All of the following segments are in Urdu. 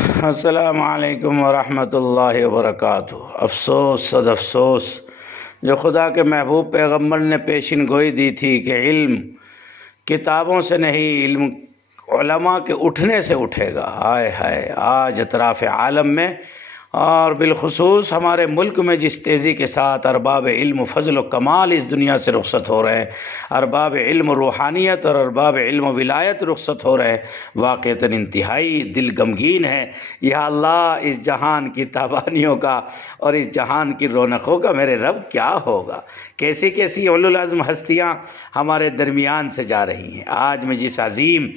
السلام علیکم ورحمۃ اللہ وبرکاتہ۔ افسوس صد افسوس جو خدا کے محبوب پیغمبر نے پیشین گوئی دی تھی کہ علم کتابوں سے نہیں، علم علماء کے اٹھنے سے اٹھے گا۔ ہائے ہائے، آج اطراف عالم میں اور بالخصوص ہمارے ملک میں جس تیزی کے ساتھ ارباب علم و فضل و کمال اس دنیا سے رخصت ہو رہے ہیں، ارباب علم و روحانیت اور ارباب علم و ولایت رخصت ہو رہے ہیں، واقعتاً انتہائی دل غمگین ہے۔ یا اللہ، اس جہان کی تابانیوں کا اور اس جہان کی رونقوں کا میرے رب کیا ہوگا؟ کیسی کیسی اولو العزم ہستیاں ہمارے درمیان سے جا رہی ہیں۔ آج میں جس عظیم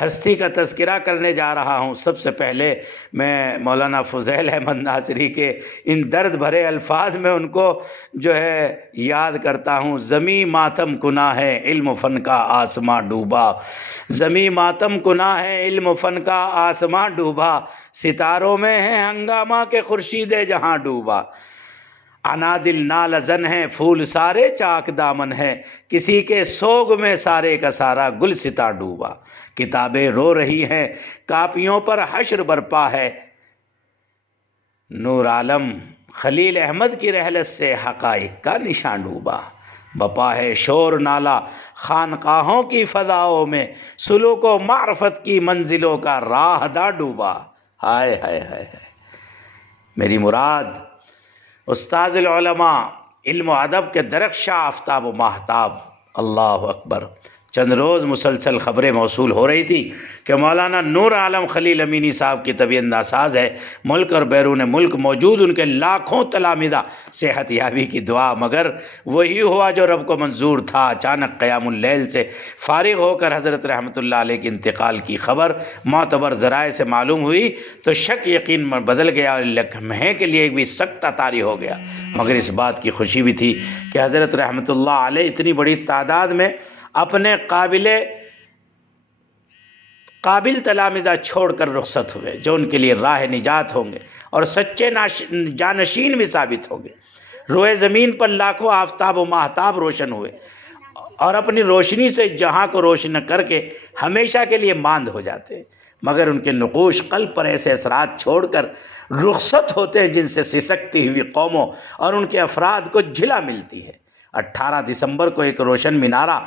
ہستی کا تذکرہ کرنے جا رہا ہوں، سب سے پہلے میں مولانا فضیل احمد ناصری کے ان درد بھرے الفاظ میں ان کو جو ہے یاد کرتا ہوں۔ زمیں ماتم کنا ہے، علم و فن کا آسماں ڈوبا۔ زمیں ماتم کنا ہے، علم و فن کا آسماں ڈوبا۔ ستاروں میں ہے ہنگامہ کے خورشید جہاں ڈوبا۔ انادل نال زن ہے، پھول سارے چاک دامن ہے، کسی کے سوگ میں سارے کا سارا گل ستا ڈوبا۔ کتابیں رو رہی ہیں، کاپیوں پر حشر برپا ہے، نور عالم خلیل احمد کی رحلت سے حقائق کا نشان ڈوبا۔ بپا ہے شور نالا خانقاہوں کی فضاؤں میں، سلوک و معرفت کی منزلوں کا راہدہ ڈوبا۔ ہائے ہائے ہائے ہائے، میری مراد استاد العلماء، علم و ادب کے درخشاں آفتاب و ماہتاب۔ اللہ اکبر۔ چند روز مسلسل خبریں موصول ہو رہی تھی کہ مولانا نور عالم خلیل امینی صاحب کی طبیعت ناساز ہے، ملک اور بیرون ملک موجود ان کے لاکھوں تلامذہ صحت یابی کی دعا، مگر وہی ہوا جو رب کو منظور تھا۔ اچانک قیام اللیل سے فارغ ہو کر حضرت رحمۃ اللہ علیہ کے انتقال کی خبر معتبر ذرائع سے معلوم ہوئی تو شک یقین میں بدل گیا اور لمحے کے لیے بھی سکتہ طاری ہو گیا، مگر اس بات کی خوشی بھی تھی کہ حضرت رحمۃ اللہ علیہ اتنی بڑی تعداد میں اپنے قابل تلامذہ چھوڑ کر رخصت ہوئے، جو ان کے لیے راہ نجات ہوں گے اور سچے جانشین بھی ثابت ہوں گے۔ روئے زمین پر لاکھوں آفتاب و ماہتاب روشن ہوئے اور اپنی روشنی سے جہاں کو روشن کر کے ہمیشہ کے لیے ماند ہو جاتے ہیں، مگر ان کے نقوش قلب پر ایسے اثرات چھوڑ کر رخصت ہوتے ہیں جن سے سسکتی ہوئی قوموں اور ان کے افراد کو جھلا ملتی ہے۔ 18 دسمبر کو ایک روشن منارہ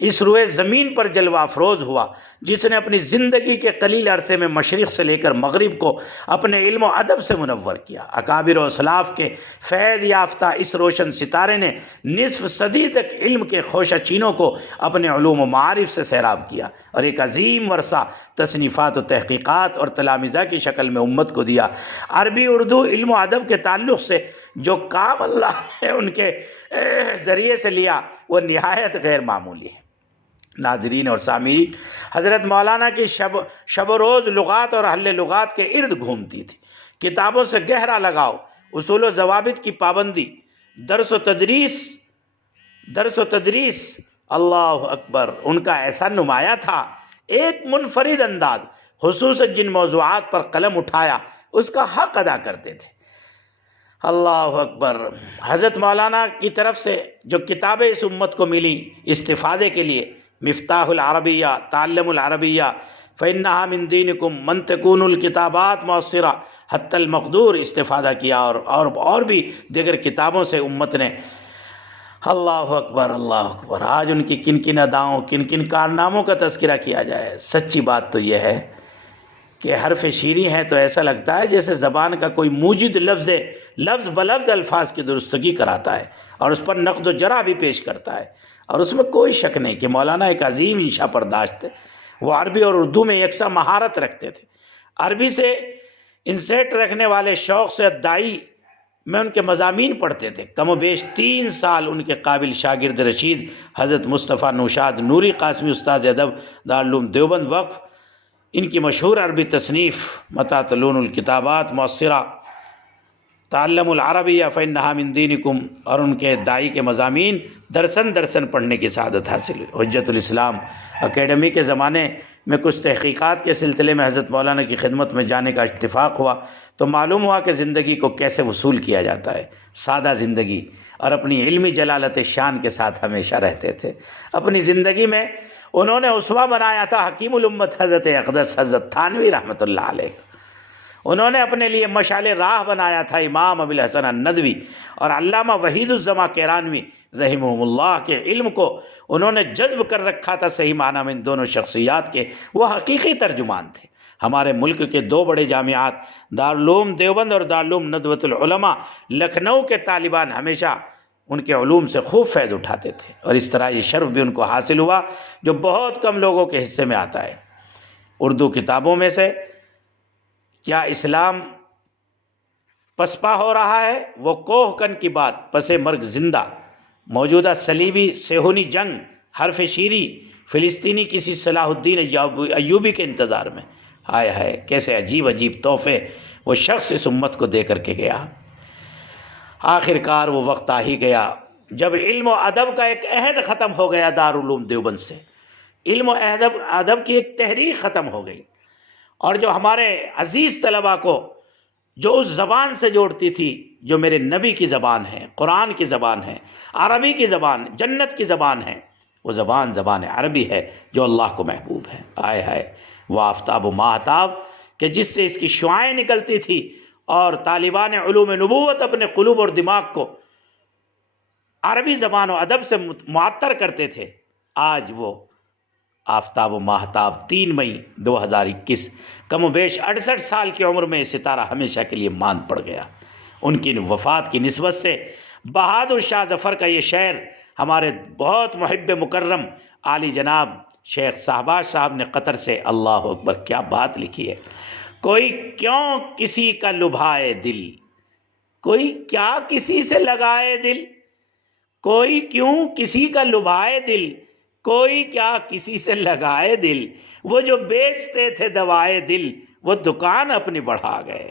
اس روئے زمین پر جلوہ افروز ہوا، جس نے اپنی زندگی کے قلیل عرصے میں مشرق سے لے کر مغرب کو اپنے علم و ادب سے منور کیا۔ اکابر و اسلاف کے فیض یافتہ اس روشن ستارے نے نصف صدی تک علم کے خوشہ چینوں کو اپنے علوم و معارف سے سیراب کیا اور ایک عظیم ورثہ تصنیفات و تحقیقات اور تلامذہ کی شکل میں امت کو دیا۔ عربی اردو علم و ادب کے تعلق سے جو کام اللہ نے ان کے ذریعے سے لیا وہ نہایت غیر معمولی ہے۔ ناظرین اور سامعین، حضرت مولانا کی شب و روز لغات اور اہل لغات کے ارد گھومتی تھی۔ کتابوں سے گہرا لگاؤ، اصول و ضوابط کی پابندی، درس و تدریس، اللہ اکبر، ان کا ایسا نمایاں تھا۔ ایک منفرد انداز، خصوصاً جن موضوعات پر قلم اٹھایا اس کا حق ادا کرتے تھے۔ اللہ اکبر۔ حضرت مولانا کی طرف سے جو کتابیں اس امت کو ملی استفادے کے لیے، مفتاح العربیہ، تعلم العربیہ، فإنہا من دینکم من تکون الکتابات مؤثرہ، حتی المقدور، استفادہ کیا اور بھی دیگر کتابوں سے امت نے۔ اللہ اکبر، اللہ اکبر۔ آج ان کی کن کن اداؤں، کن کن کارناموں کا تذکرہ کیا جائے۔ سچی بات تو یہ ہے کہ حرف شیریں ہے تو ایسا لگتا ہے جیسے زبان کا کوئی موجد لفظ بلفظ الفاظ کی درستگی کراتا ہے اور اس پر نقد و جرح بھی پیش کرتا ہے، اور اس میں کوئی شک نہیں کہ مولانا ایک عظیم انشا پرداش تھے۔ وہ عربی اور اردو میں یکساں مہارت رکھتے تھے۔ عربی سے انسیٹ رکھنے والے شوق سے دائی میں ان کے مضامین پڑھتے تھے۔ کم و بیش 3 سال ان کے قابل شاگرد رشید حضرت مصطفیٰ نوشاد نوری قاسمی استاد ادب دارالعلوم دیوبند وقف، ان کی مشہور عربی تصنیف متى تلون الکتابات مؤثرہ، تعلم العربیہ فإنہا من دینکم، اور ان کے دائی کے مضامین درسن پڑھنے کی سعادت حاصل ہوئی۔ حجت الاسلام اکیڈمی کے زمانے میں کچھ تحقیقات کے سلسلے میں حضرت مولانا کی خدمت میں جانے کا اتفاق ہوا تو معلوم ہوا کہ زندگی کو کیسے وصول کیا جاتا ہے۔ سادہ زندگی اور اپنی علمی جلالت شان کے ساتھ ہمیشہ رہتے تھے۔ اپنی زندگی میں انہوں نے اسوہ بنایا تھا حکیم الامت حضرت اقدس حضرت تھانوی رحمۃ اللہ علیہ۔ انہوں نے اپنے لیے مشعل راہ بنایا تھا امام ابو الحسن الندوی اور علامہ وحید الزما کیرانوی رحمہم اللہ کے علم کو انہوں نے جذب کر رکھا تھا صحیح معنی میں ان دونوں شخصیات کے وہ حقیقی ترجمان تھے۔ ہمارے ملک کے دو بڑے جامعات دارالعلوم دیوبند اور دارالعلوم ندوۃ العلماء لکھنؤ کے طالبان ہمیشہ ان کے علوم سے خوب فیض اٹھاتے تھے، اور اس طرح یہ شرف بھی ان کو حاصل ہوا جو بہت کم لوگوں کے حصے میں آتا ہے۔ اردو کتابوں میں سے کیا اسلام پسپا ہو رہا ہے؟ وہ کوہ کن کی بات پس مرگ زندہ، موجودہ صلیبی صہیونی جنگ، حرف شیری فلسطینی کسی صلاح الدین ایوبی کے انتظار میں۔ ہائے ہائے کیسے عجیب عجیب تحفے وہ شخص اس امت کو دے کر کے گیا۔ آخر کار وہ وقت آ ہی گیا جب علم و ادب کا ایک عہد ختم ہو گیا دارالعلوم دیوبند سے، علم و ادب کی ایک تحریک ختم ہو گئی، اور جو ہمارے عزیز طلباء کو جو اس زبان سے جوڑتی تھی جو میرے نبی کی زبان ہے، قرآن کی زبان ہے، عربی کی زبان، جنت کی زبان ہے، وہ زبان عربی ہے جو اللہ کو محبوب ہے۔ آئے ہائے وہ آفتاب و ماہتاب کہ جس سے اس کی شعاعیں نکلتی تھی اور طالبان علوم نبوت اپنے قلوب اور دماغ کو عربی زبان و ادب سے معطر کرتے تھے، آج وہ آفتاب و ماہتاب 3 مئی 2021 کم و بیش 68 سال کی عمر میں ستارہ ہمیشہ کے لیے ماند پڑ گیا۔ ان کی وفات کی نسبت سے بہادر شاہ ظفر کا یہ شعر ہمارے بہت محب مکرم عالی جناب شیخ صاحباز صاحب نے قطر سے، اللہ اکبر کیا بات لکھی ہے، کوئی کیوں کسی کا لبھائے دل، کوئی کیا کسی سے لگائے دل، کوئی کیوں کسی کا لبھائے دل، کوئی کیا کسی سے لگائے دل، وہ جو بیچتے تھے دوائے دل وہ دکان اپنی بڑھا گئے۔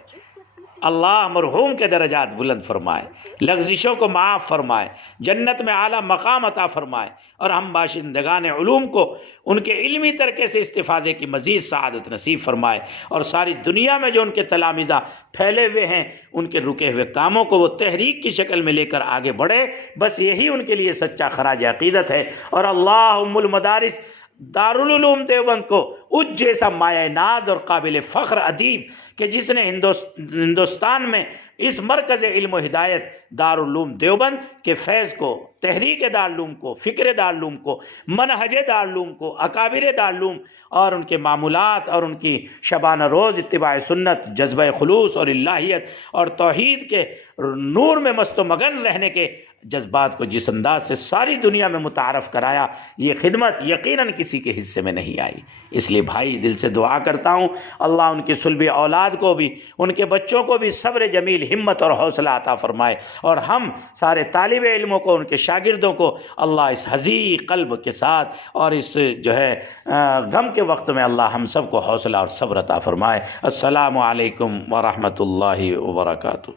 اللہ مرحوم کے درجات بلند فرمائے، لغزشوں کو معاف فرمائے، جنت میں اعلیٰ مقام عطا فرمائے، اور ہم باشندگان علوم کو ان کے علمی ترکے سے استفادے کی مزید سعادت نصیب فرمائے، اور ساری دنیا میں جو ان کے تلامذہ پھیلے ہوئے ہیں ان کے رکے ہوئے کاموں کو وہ تحریک کی شکل میں لے کر آگے بڑھے، بس یہی ان کے لیے سچا خراج عقیدت ہے۔ اور اللہم المدارس دارالعلوم دیوبند کو اس جیسا مایہ ناز اور قابل فخر ادیب کہ جس نے ہندوستان میں اس مرکز علم و ہدایت دارالعلوم دیوبند کے فیض کو، تحریک دارالعلوم کو، فکر دارالعلوم کو، منہج دارالعلوم کو، اکابر دارالعلوم اور ان کے معمولات اور ان کی شبانہ روز اتباع سنت، جذبہ خلوص اور الہیت اور توحید کے نور میں مست و مگن رہنے کے جذبات کو جس انداز سے ساری دنیا میں متعارف کرایا، یہ خدمت یقیناً کسی کے حصے میں نہیں آئی۔ اس لیے بھائی دل سے دعا کرتا ہوں اللہ ان کی صلب اولاد کو بھی، ان کے بچوں کو بھی صبر جمیل، ہمت اور حوصلہ عطا فرمائے، اور ہم سارے طالب علموں کو، ان کے شاگردوں کو اللہ اس حزین قلب کے ساتھ اور اس جو ہے غم کے وقت میں اللہ ہم سب کو حوصلہ اور صبر عطا فرمائے۔ السلام علیکم ورحمۃ اللہ وبرکاتہ۔